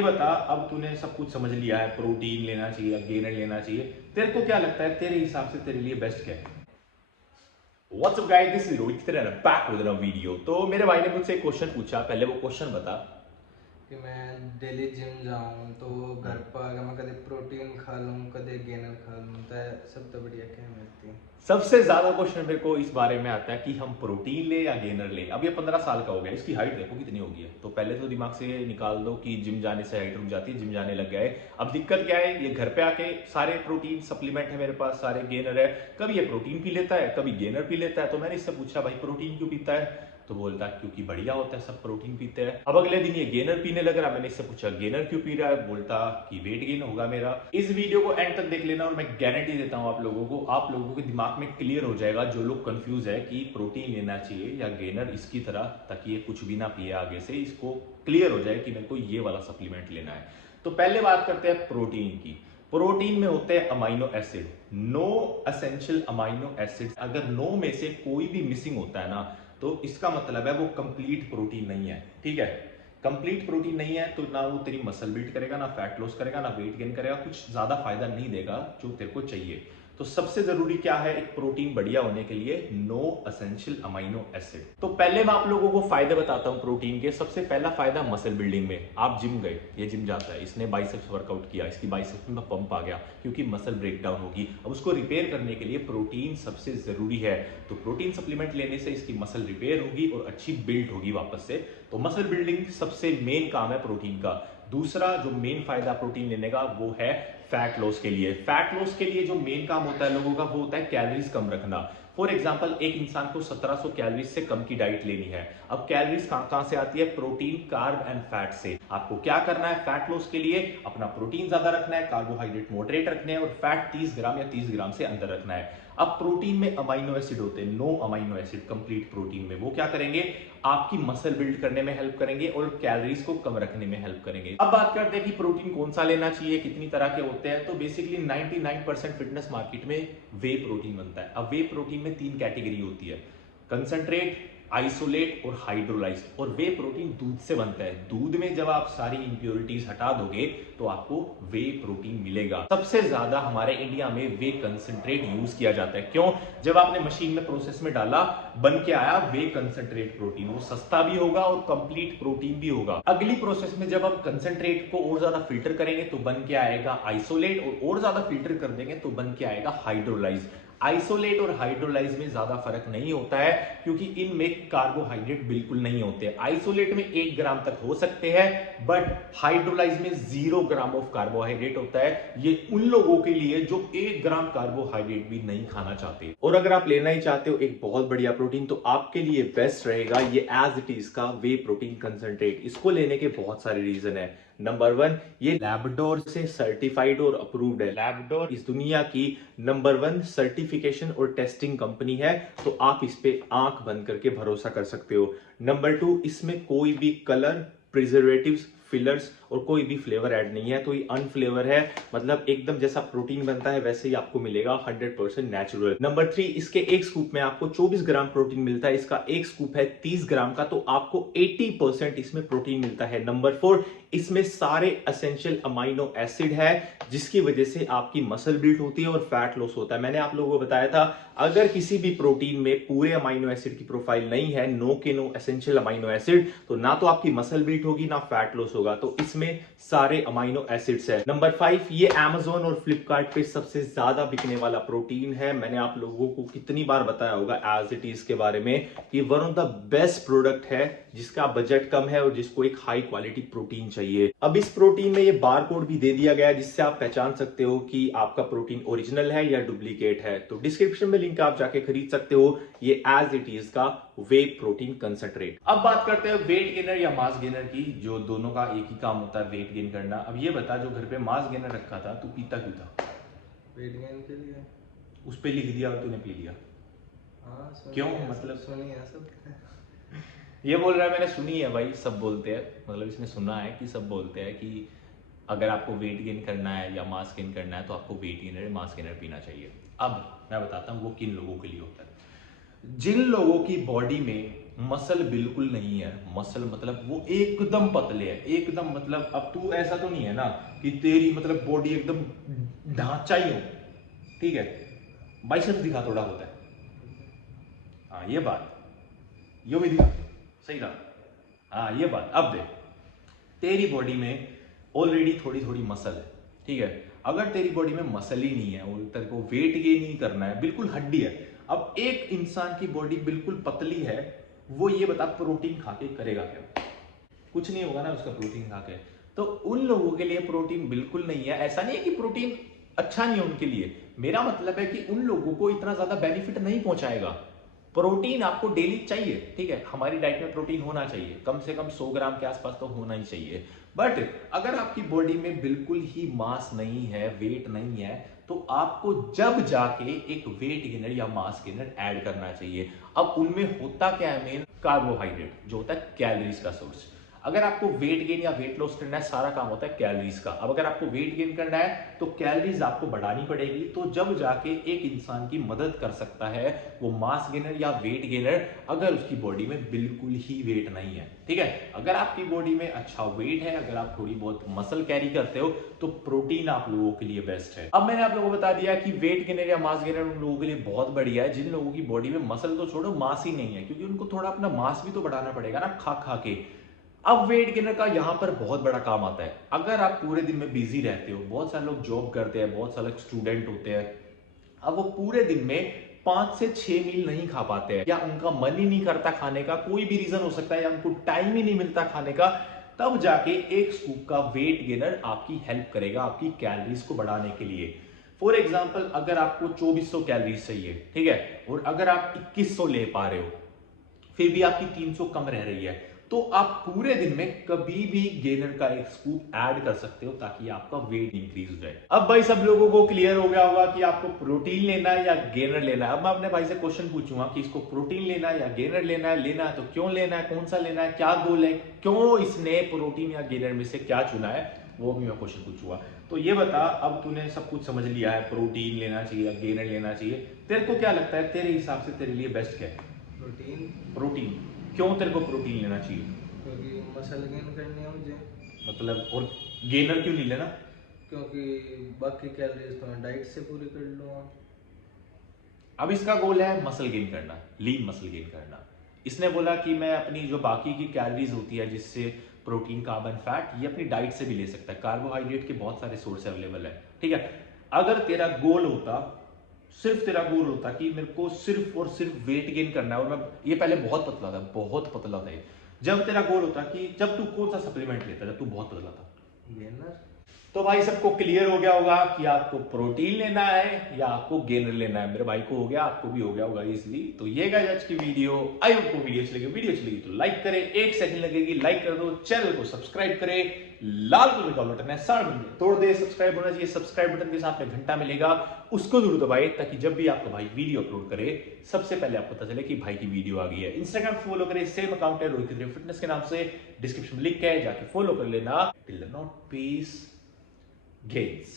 ये बता, अब तूने सब कुछ समझ लिया है, प्रोटीन लेना चाहिए या गेनर लेना चाहिए, तेरे को क्या लगता है तेरे हिसाब से तेरे लिए बेस्ट क्या है? WhatsApp guys, this is Rohit back with a video. तो मेरे भाई ने मुझसे एक क्वेश्चन पूछा, पहले वो क्वेश्चन बता। कि मैं डेली जिम जाऊँ तो घर पर अगर मैं कभी प्रोटीन खा लूँ कभी गेनर खा लूँ तो सब तो बढ़िया क्या मिलती। सबसे ज्यादा क्वेश्चन मेरे को इस बारे में आता है कि हम प्रोटीन ले या गेनर ले। अब ये 15 साल का हो गया, इसकी हाइट देखो कितनी होगी है। तो पहले तो दिमाग से निकाल दो कि जिम जाने से हाइट रुक जाती है, जिम जाने लग गया है। अब दिक्कत क्या है, ये घर पे आके सारे प्रोटीन सप्लीमेंट है मेरे पास, सारे गेनर है। कभी ये प्रोटीन पी लेता है, कभी गेनर पी लेता है। तो मैंने इससे पूछा भाई प्रोटीन क्यों पीता है? तो बोलता है क्योंकि बढ़िया होता है, सब प्रोटीन पीते हैं। अब अगले दिन ये गेनर पीने लग रहा, मैंने इससे पूछा गेनर क्यों पी रहा है? बोलता कि वेट गेन होगा मेरा। इस वीडियो को एंड तक देख लेना और मैं गारंटी देता हूं आप लोगों के दिमाग में क्लियर हो जाएगा, जो लोग कंफ्यूज है कि प्रोटीन लेना चाहिए या गेनर, इसकी तरह, ताकि ये कुछ भी ना पिए आगे से, इसको क्लियर हो जाए कि मेरे को ये वाला सप्लीमेंट लेना है। तो पहले बात करते हैं प्रोटीन की। प्रोटीन में होते हैं अमाइनो एसिड, नो एसेंशियल अमाइनो एसिड। अगर नो में से कोई भी मिसिंग होता है ना, तो इसका मतलब है वो कंप्लीट प्रोटीन नहीं है। ठीक है, कंप्लीट प्रोटीन नहीं है तो ना वो तेरी मसल बिल्ड करेगा, ना फैट लॉस करेगा, ना वेट गेन करेगा, कुछ ज्यादा फायदा नहीं देगा जो तेरे को चाहिए। तो सबसे जरूरी क्या है एक प्रोटीन बढ़िया होने के लिए? नो एसेंशियल अमाइनो एसिड। तो पहले मैं आप लोगों को फायदे बताता हूं प्रोटीन के। सबसे पहला फायदा मसल बिल्डिंग में। आप जिम गए, ये जिम जाता है, इसने बाइसेप्स वर्कआउट किया, इसकी बाइसेप्स में पंप आ गया क्योंकि मसल ब्रेकडाउन होगी। अब उसको रिपेयर करने के लिए प्रोटीन सबसे जरूरी है। तो प्रोटीन सप्लीमेंट लेने से इसकी मसल रिपेयर होगी और अच्छी बिल्ड होगी वापस से। तो मसल बिल्डिंग सबसे मेन काम है प्रोटीन का। दूसरा जो मेन फायदा प्रोटीन लेने का वो है फैट लॉस के लिए। फैट लॉस के लिए जो मेन काम होता है लोगों का वो होता है कैलोरीज कम रखना। फॉर एग्जांपल एक इंसान को 1700 कैलोरीज से कम की डाइट लेनी है। अब कैलोरीज कहां से आती है? प्रोटीन, कार्ब एंड फैट से। आपको क्या करना है फैट लॉस के लिए? अपना प्रोटीन ज्यादा रखना है, कार्बोहाइड्रेट मॉडरेट रखने हैं और फैट 30 ग्राम या 30 ग्राम से अंदर रखना है। अब प्रोटीन में अमाइनो एसिड होते हैं, 9 अमाइनो एसिड कंप्लीट प्रोटीन में। वो क्या करेंगे? आपकी मसल बिल्ड करने में हेल्प करेंगे और कैलोरीज को कम रखने में हेल्प करेंगे। अब बात करते हैं कि प्रोटीन कौन सा लेना चाहिए, कितनी तरह के होते हैं। तो बेसिकली 99% फिटनेस मार्केट में वे प्रोटीन बनता है। अब वे प्रोटीन में 3 कैटेगरी होती है, कंसंट्रेट, आइसोलेट और हाइड्रोलाइज। और वे प्रोटीन दूध से बनता है। दूध में जब आप सारी इंप्योरिटीज हटा दोगे तो आपको वे प्रोटीन मिलेगा। सबसे ज्यादा हमारे इंडिया में वे कंसंट्रेट यूज किया जाता है। क्यों? जब आपने मशीन में प्रोसेस में डाला, बन के आया वे कंसंट्रेट प्रोटीन। वो सस्ता भी होगा और कंप्लीट प्रोटीन भी होगा। अगली प्रोसेस में जब हम कंसंट्रेट को और ज्यादा फिल्टर करेंगे तो बन के आएगा आइसोलेट, और ज्यादा फिल्टर कर देंगे तो बन के आएगा हाइड्रोलाइज। आइसोलेट और हाइड्रोलाइज में ज्यादा फर्क नहीं होता है क्योंकि इनमें कार्बोहाइड्रेट बिल्कुल नहीं होते। आइसोलेट में 1 ग्राम तक हो सकते हैं, बट हाइड्रोलाइज में 0 ग्राम ऑफ कार्बोहाइड्रेट होता है। ये उन लोगों के लिए जो 1 ग्राम कार्बोहाइड्रेट भी नहीं खाना चाहते। और अगर आप लेना ही चाहते हो एक बहुत बढ़िया प्रोटीन, तो आपके लिए बेस्ट रहेगा ये एज इट इज का वे प्रोटीन कंसंट्रेट। इसको लेने के बहुत सारे रीजन है। नंबर 1, ये लैब्राडोर से सर्टिफाइड और अप्रूव्ड है। लैब्राडोर इस दुनिया की नंबर 1 सर्टिफिकेशन और टेस्टिंग कंपनी है, तो आप इस पे आंख बंद करके भरोसा कर सकते हो। नंबर 2, इसमें कोई भी कलर, प्रिजर्वेटिव्स, फिलर्स और कोई भी फ्लेवर ऐड नहीं है। तो ये अनफ्लेवर है, मतलब एकदम जैसा प्रोटीन बनता है वैसे ही आपको मिलेगा, 100% नेचुरल। नंबर 3, इसके एक स्कूप में आपको 24 ग्राम प्रोटीन मिलता है। इसका एक स्कूप है 30 ग्राम का, तो आपको 80% इसमें प्रोटीन मिलता है। नंबर 4, इसमें सारे एसेंशियल अमाइनो एसिड है, जिसकी वजह से आपकी मसल बिल्ड होती है और फैट लॉस होता है। मैंने आप लोगों को बताया था, अगर किसी भी प्रोटीन में पूरे अमाइनो एसिड की प्रोफाइल नहीं है, नो के नो एसेंशियल अमाइनो एसिड, तो ना तो आपकी मसल बिल्ड होगी ना फैट लॉस होगा। तो इसमें सारे अमाइनो एसिड्स है। नंबर 5, ये Amazon और फ्लिपकार्ट पे सबसे ज्यादा बिकने वाला प्रोटीन है। मैंने आप लोगों को कितनी बार बताया होगा एज इट इज के बारे में कि one of the best product है जिसका बजट कम है और जिसको एक हाई क्वालिटी प्रोटीन चाहिए। अब इस प्रोटीन में ये बार कोड भी दे दिया गया है जिससे आप पहचान सकते हो कि आपका प्रोटीन ओरिजिनल है या डुप्लीकेट है। तो डिस्क्रिप्शन में लिंक आप जाके खरीद सकते हो ये एज इट इज का वे प्रोटीन कंसंट्रेट। अब बात करते हैं वेट गेनर या मास गेनर की, जो दोनों का एक ही काम होता है, वेट गेन करना। अब ये बता, जो घर पे मास गेनर रखा था तू पीता क्यों था? वेट गेन के लिए। उस पे लिख दिया और तूने पी लिया। हाँ क्यों? मतलब सुनी है सब। ये बोल रहा है मैंने सुनी है भाई, सब बोलते हैं, मतलब इसने सुना है कि सब बोलते हैं कि अगर आपको वेट गेन करना है या मास गेन करना है तो आपको वेट गेनर मास गेनर पीना चाहिए। अब मैं बताता हूँ वो किन लोगों के लिए होता है। जिन लोगों की बॉडी में मसल बिल्कुल नहीं है। मसल मतलब वो एकदम पतले है, एकदम मतलब अब तू ऐसा तो नहीं है ना कि तेरी मतलब बॉडी एकदम ढांचा ही हो, ठीक है। बाइसेप्स दिखा थोड़ा होता है, हाँ ये बात, यो भी दिखा, सही रहा, हाँ ये बात। अब देख, तेरी बॉडी में ऑलरेडी थोड़ी थोड़ी मसल है, ठीक है। अगर तेरी बॉडी में मसल ही नहीं है और तेरे को वेट गेन नहीं करना है, बिल्कुल हड्डी है। अब एक इंसान की बॉडी बिल्कुल पतली है, वो ये बता प्रोटीन खा के करेगा क्या? कुछ नहीं होगा ना उसका प्रोटीन खा के। तो उन लोगों के लिए प्रोटीन बिल्कुल नहीं है। ऐसा नहीं है कि प्रोटीन अच्छा नहीं है उनके लिए, मेरा मतलब है कि उन लोगों को इतना ज्यादा बेनिफिट नहीं पहुंचाएगा। प्रोटीन आपको डेली चाहिए, ठीक है, हमारी डाइट में प्रोटीन होना चाहिए, कम से कम 100 ग्राम के आसपास तो होना ही चाहिए। बट अगर आपकी बॉडी में बिल्कुल ही मास नहीं है, वेट नहीं है, तो आपको जब जाके एक वेट गेनर या मास गेनर ऐड करना चाहिए। अब उनमें होता क्या है, मेन कार्बोहाइड्रेट जो होता है कैलोरीज का सोर्स। अगर आपको वेट गेन या वेट लॉस करना है, सारा काम होता है कैलोरीज का। अब अगर आपको वेट गेन करना है तो कैलोरीज आपको बढ़ानी पड़ेगी, तो जब जाके एक इंसान की मदद कर सकता है वो मास गेनर या वेट गेनर, अगर उसकी बॉडी में बिल्कुल ही वेट नहीं है, ठीक है। अगर आपकी बॉडी में अच्छा वेट है, अगर आप थोड़ी बहुत मसल कैरी करते हो, तो प्रोटीन आप लोगों के लिए बेस्ट है। अब मैंने आप लोगों को बता दिया कि वेट गेनर या मास गेनर उन लोगों के लिए बहुत बढ़िया है जिन लोगों की बॉडी में मसल तो छोड़ो, मास ही नहीं है, क्योंकि उनको थोड़ा अपना मास भी तो बढ़ाना पड़ेगा ना खा खा के। अब वेट गेनर का यहां पर बहुत बड़ा काम आता है। अगर आप पूरे दिन में बिजी रहते हो, बहुत सारे लोग जॉब करते हैं, बहुत सारे स्टूडेंट होते हैं, अब वो पूरे दिन में 5 से 6 मील नहीं खा पाते हैं, या उनका मन ही नहीं करता खाने का, कोई भी रीजन हो सकता है, या उनको टाइम ही नहीं मिलता खाने का, तब जाके एक स्कूप का वेट गेनर आपकी हेल्प करेगा आपकी कैलोरीज को बढ़ाने के लिए। फॉर एग्जाम्पल, अगर आपको 2400 कैलोरीज चाहिए, ठीक है, और अगर आप 2100 ले पा रहे हो, फिर भी आपकी 300 कम रह रही है, तो आप पूरे दिन में कभी भी गेनर का एक स्कूप ऐड कर सकते हो ताकि आपका वेट इंक्रीज हो जाए। अब भाई सब लोगों को क्लियर हो गया होगा कि आपको प्रोटीन लेना है या गेनर लेना है। अब मैं अपने भाई से क्वेश्चन पूछूंगा कि इसको प्रोटीन लेना है या गेनर लेना है तो क्यों लेना है, कौन सा लेना है, क्या गोल है, क्यों इसने प्रोटीन या गेनर में से क्या चुना है, वो भी मैं क्वेश्चन पूछूंगा। तो ये बता, अब तूने सब कुछ समझ लिया है, प्रोटीन लेना चाहिए या गेनर लेना चाहिए, तेरे को क्या लगता है, तेरे हिसाब से तेरे लिए बेस्ट क्या है? प्रोटीन। प्रोटीन क्यों तेरे को प्रोटीन लेना चाहिए? क्योंकि मसल गेन करनी है मुझे। मतलब और गेनर क्यों नहीं लेना? क्योंकि बाकी कैलोरीज तो मैं डाइट से पूरी कर लूँगा। अब इसका गोल है मसल गेन करना, लीन मसल गेन करना। इसने बोला कि मैं अपनी जो बाकी की कैलोरीज होती है, जिससे प्रोटीन, कार्बन, फैट, ये अपनी डाइट से भी ले सकता है। कार्बोहाइड्रेट के बहुत सारे सोर्स अवेलेबल है, ठीक है। अगर तेरा गोल होता, सिर्फ तेरा गोल होता कि मेरे को सिर्फ और सिर्फ वेट गेन करना है, और मैं ये पहले बहुत पतला था, बहुत पतला था ये। जब तेरा गोल होता कि जब तू कौन सा सप्लीमेंट लेता जब तू बहुत पतला था? गेनर। तो भाई सबको क्लियर हो गया होगा कि आपको प्रोटीन लेना है या आपको गेनर लेना है। मेरे भाई को हो गया, आपको भी हो गया होगा इजीली। तो ये गाइस आज की वीडियो, आई होप को वीडियो अच्छी लगी। वीडियो अच्छी लगी तो लाइक करें, 1 सेकंड लगेगी, लाइक कर दो। चैनल को सब्सक्राइब करें, लाल कलर का बटन है साइड में, तोड़ दे, सब्सक्राइब होना चाहिए। सब्सक्राइब बटन के साथ में घंटा मिलेगा, उसको जरूर दबाए, ताकि जब भी आपका भाई वीडियो अपलोड करे सबसे पहले आपको पता चले कि भाई की वीडियो आ गई है। इंस्टाग्राम फॉलो करें, सेम अकाउंट है रोहित फिटनेस के नाम से, डिस्क्रिप्शन में लिंक है, जाके फॉलो कर लेना। Till then, not peace gains.